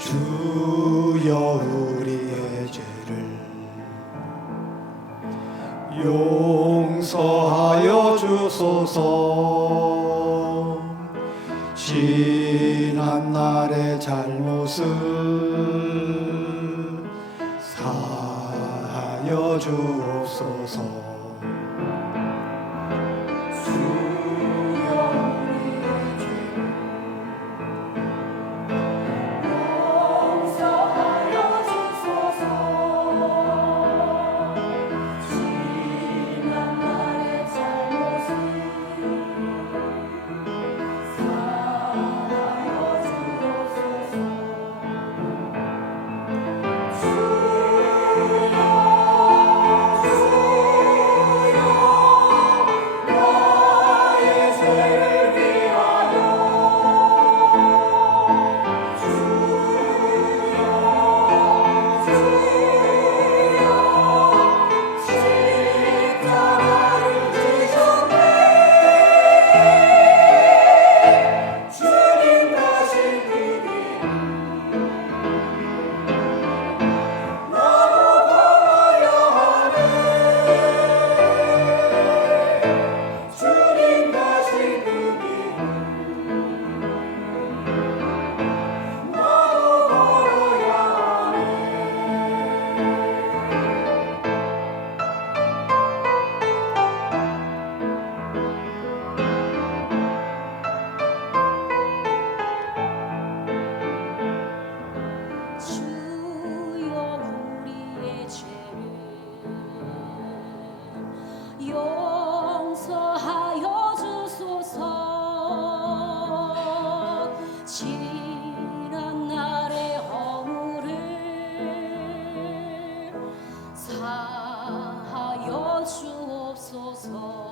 주여 우리의 죄를 용서하여 주소서. 지난 날의 잘못을 사하여 주옵소서. 주옵소서.